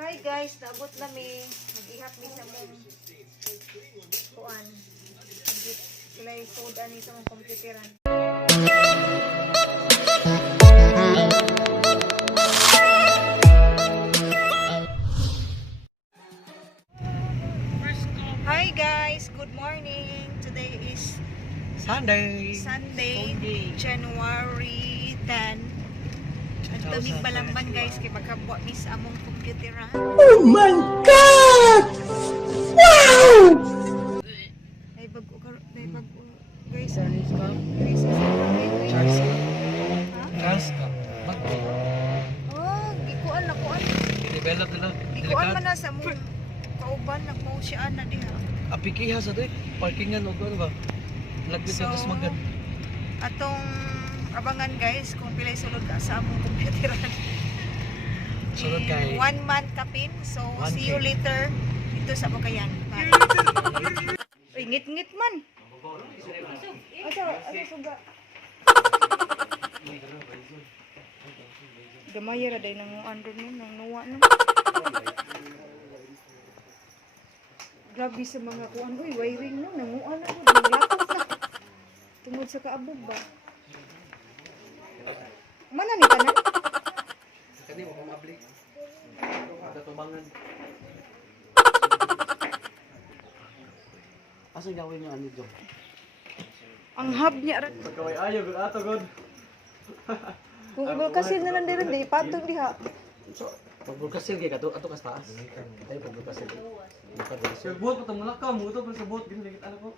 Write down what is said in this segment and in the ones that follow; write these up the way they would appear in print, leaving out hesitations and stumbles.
Hi guys, naabot nami. Mag-ihap mi sa mong kuan. Sila soda ni sa mong computeran. Hi guys, good morning. Today is Sunday, January 10. At tumig balamban guys kay magkabuwa mi sa among computeran. Oh my God! Wow! Ay bago guys. Charles ka? Guys, Charles ka? ha? Charles ka? Oh, gikuan na kuan. I-develop nila. Gikuan man na sa among kauban na mo si Ana diha. Apikiha sa ito eh. Parkingan o ano ba? Laglit So, na ito magan. Atong abangan guys kung pilay sulod ka sa among computeran. Sulod kay 1 month kapin. So, 1K. see you later dito sa Bukayan. Bye. Uy, ngit-ngit man. Asa suga. Gamay ra day nang andro no nang nuwa no. Grabe sa mga kuan. Uy, wiring no nanguan na ko naglakot na. Tungod sa kaabog ba? Mana ni tanan? Kani mo kumabli. Ada tubangan. Asa gawin niyo ani Jom? Ang hub niya ra. Pagkaway ayo gud ato gud. Kung ibal kasi na nandiyan di patog diha. So, pagbulkasil kay kato ato kas taas. Ay pagbulkasil. Sir bot patong malakaw mo to sa bot gid ano ko.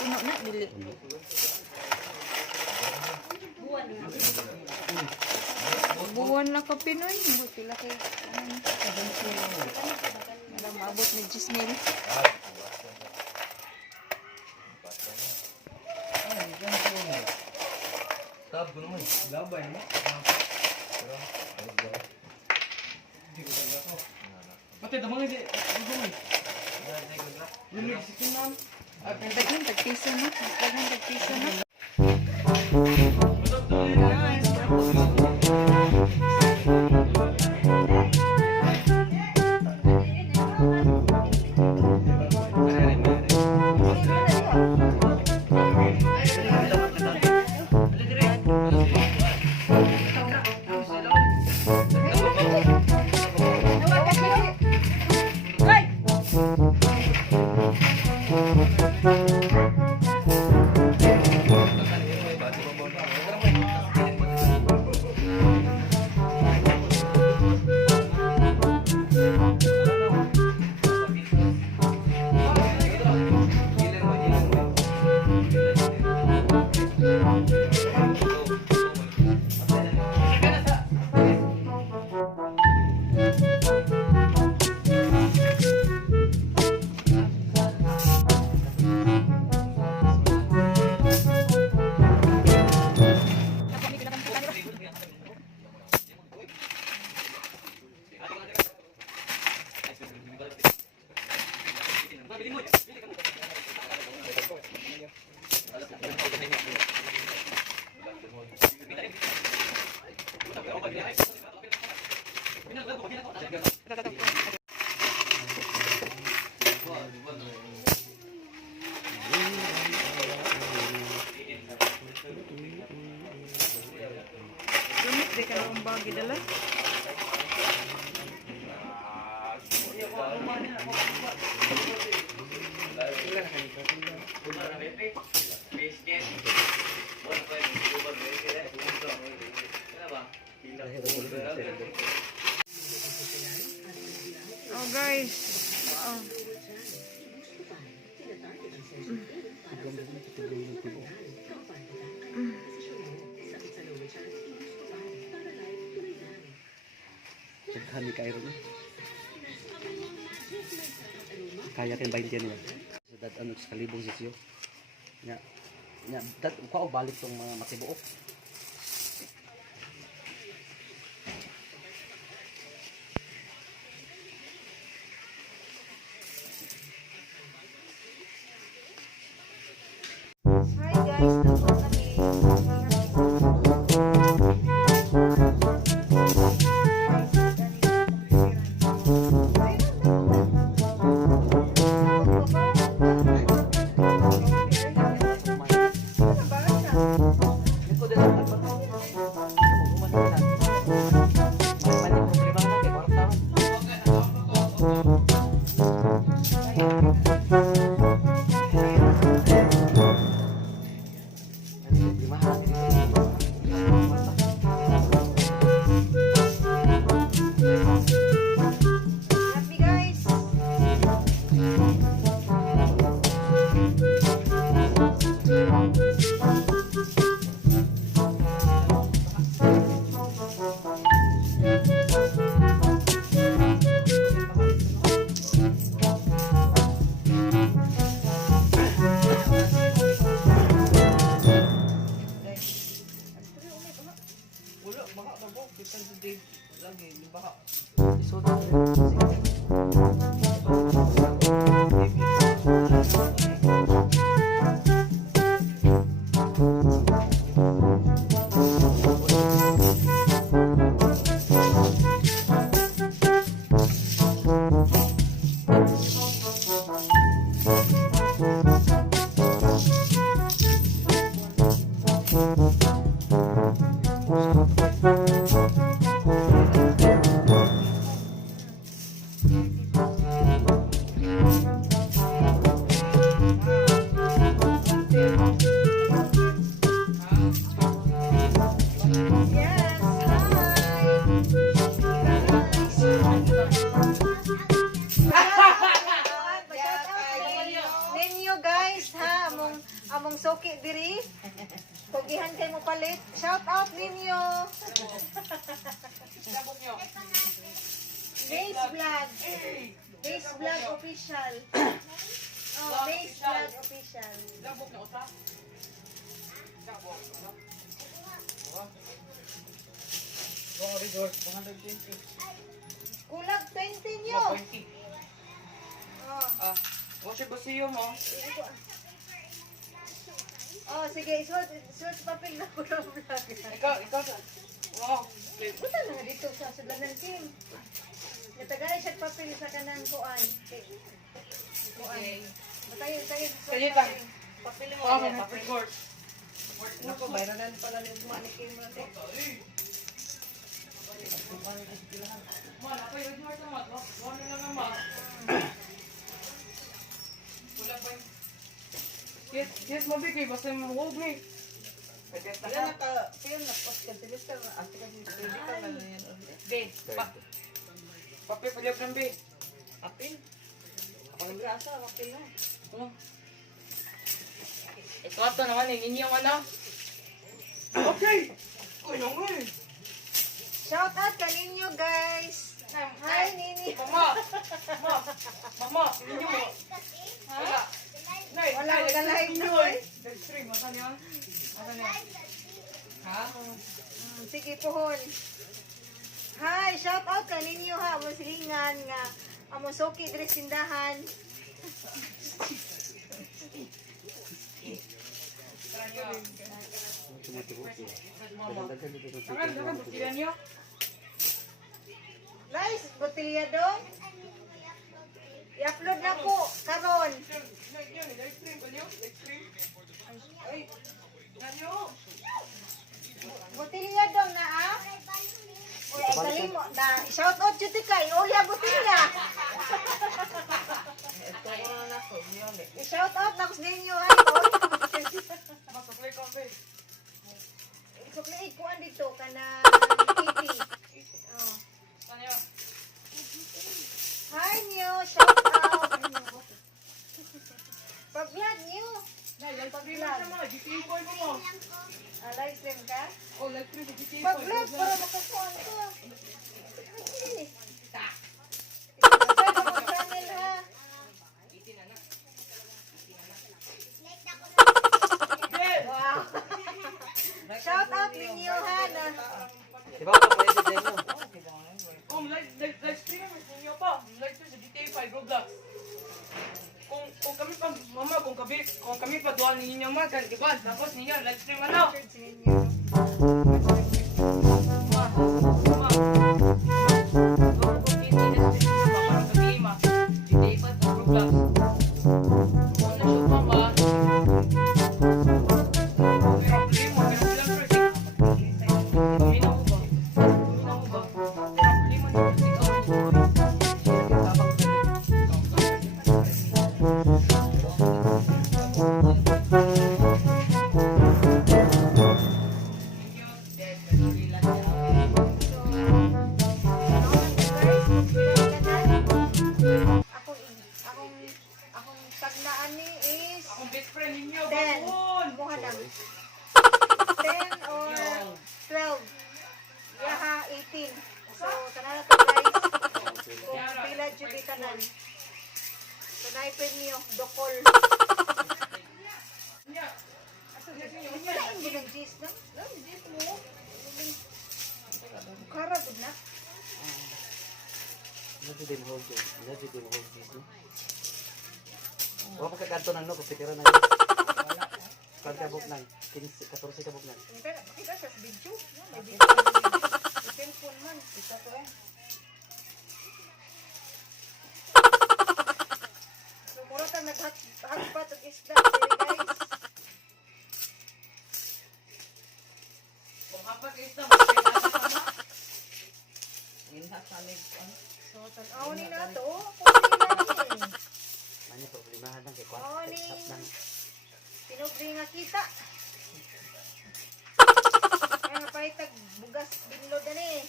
Puno na dili. Buwan na ka Pinoy, buti la kay Madam maabot ni Gismel. Tab ko naman. Labay mo. Pati damang hindi. Lumig si Kinan. Daghan tagpiso na, daghan tagpiso na. Gamit di ka ng bagi dala. Oh guys. Wow. Kami kayo rin. Kaya kin 20 yan. So that ano sa kalibong sisyo. Nya. Nya dat ko balik tong mga matibuok. Isod na rin. Yes, hi! Ninyo guys ha, among soki diri. Pogihan kay mo palit. Shout out ninyo. Mace Vlog. Mace Vlog official. Oh, Mace Vlog official. Kulag 20 nyo. Oh. Oh, sige, suot papel na ko ng vlog. Buta na dito sa sudlanan team. Natagay siya papel sa kanang kuan. Kuan. Matayin tayo sa papel. Papel mo yan, papel. Naku, bayranan pala ni manikin mo natin. Yes, mabigay. Basta yung huwag ni. Be, papel paliyap ng be. Papel? Ito ato naman yung inyong ano. Okay! Kuya mo eh. Shout out kaninyo guys. Hi Nini. Mama, ninyo mo. Wala. Nay, Wala mag-live na Nay, oy. Live stream, masan yun? Masan yun? Ha? Sige pohon. Hi, shout out kaninyo ha. Amo silingan nga amo soki diri sindahan. Dagan, bukilan nyo. Guys, botilya dong. I-upload na po karon. Live stream ba nyo? Live stream? Ay, nanyo. Botilya dong na ah. Uy, ay galing mo. Shout out jud kay Olya botilya. I-shout out na kus ninyo ha. Masuplay ka, be. Isuplay ko dito kana TV. Oh. Saan yun? Hi Nyo, shout out. Pag-vlog Nyo. Nay, live stream mo siya mga. GTA boy mo mo. Live stream ka? Oh, live stream sa GTA boy. Pag-vlog para makasuan ko. Sige. Subscribe ako sa channel ha. Wow. Shout out ninyo ha na. Diba ako pa edit din mo? Oh, live stream ninyo pa. Live stream sa GTA 5 Roblox. Kung kami pa, mama, kung kami pa duwan ninyo man, kan iba, tapos ninyo, live stream ano? Shirts ninyo. Akong tagnaan ni is Akong best friend ninyo, 10. babon! Buha lang. 10 or 12. Yaha, 18. So, tanan na to guys. Kung pila dyan di tanan. Tanay niyo, dokol. Nya, asa dyan ninyo? Wala yung ginang gis na. Kara gud na. Hindi din hold yun. Hindi din hold yun. Wala pa kakanto ng no, kasi tira na yun. Kwan kabok na, 15, 14 kabok na. Pero makita sa video. May video. Sa cellphone man. Ito to eh. So, puro ta nag-hotspot at isda. Sorry guys. Kung kapag ito, magpapalala. Inhasalig ko. So, tanaw ni na to. Kunin na ni. Mani problemahan lang kay kwan. Morning. Stop lang. Tinubli nga kita. Kaya nga pahitag bugas binlod na ni.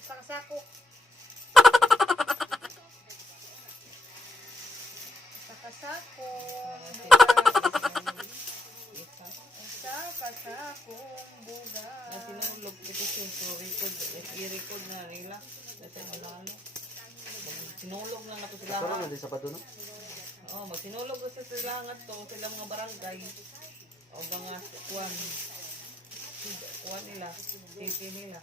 Isang sako. Sakasakong bugas. Sakasakong bugas. Na sinulog ito siya. So, i-record na nila. Kasi malalo. Sinulog na ito sila. Karon na din sa Bado, no? Oo, magsinulog ko sa silangan to. Sila mga barangay. O mga kuwan. Kuwan nila. City nila.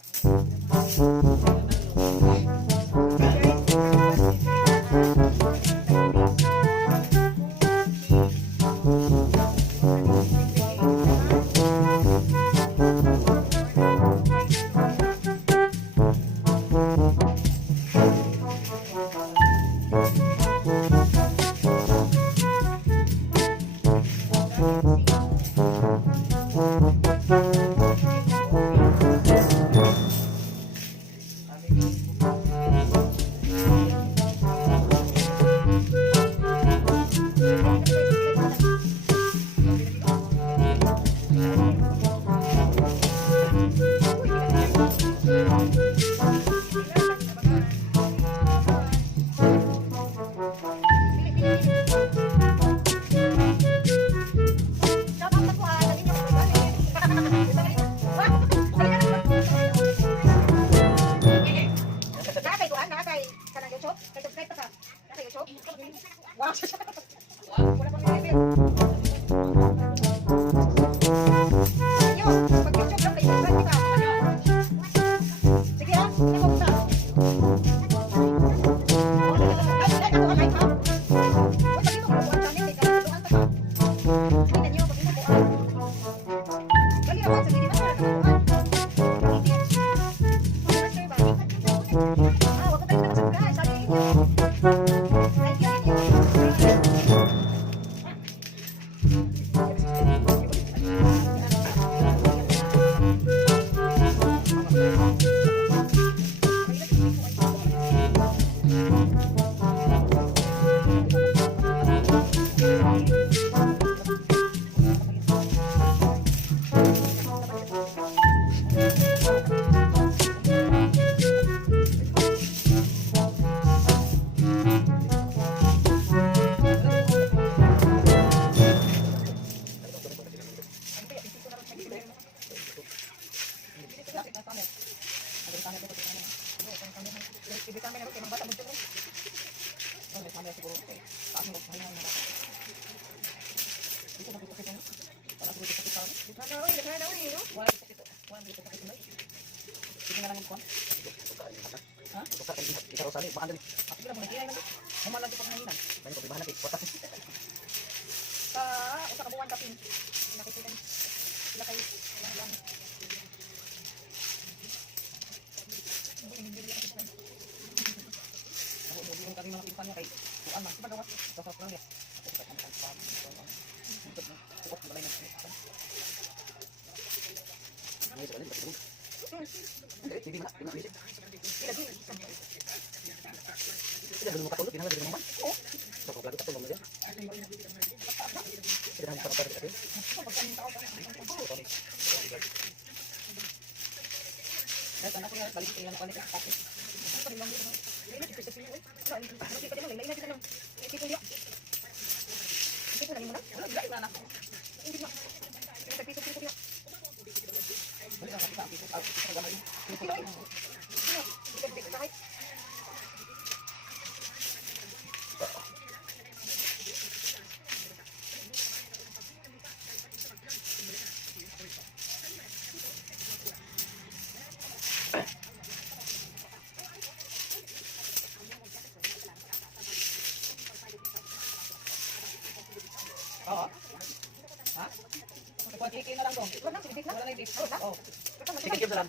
Chicken cube na lang.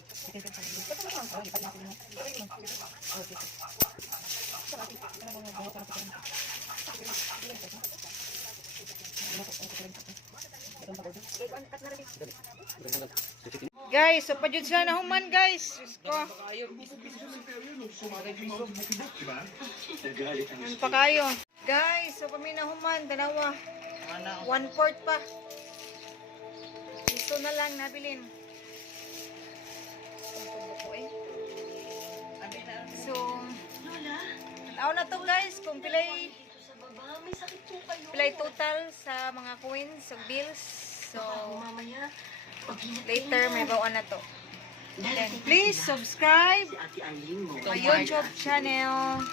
Guys, so padyod sila na human guys. Diyos ko. Ano pa kayo? Guys, so kami na human. Dalawa. 1/4 pa. Ito na lang nabilin. So, tanaw na to guys. Kung pilay total sa mga coins, sa bills. So, later may bawaan na to. Then, please subscribe my YouTube channel.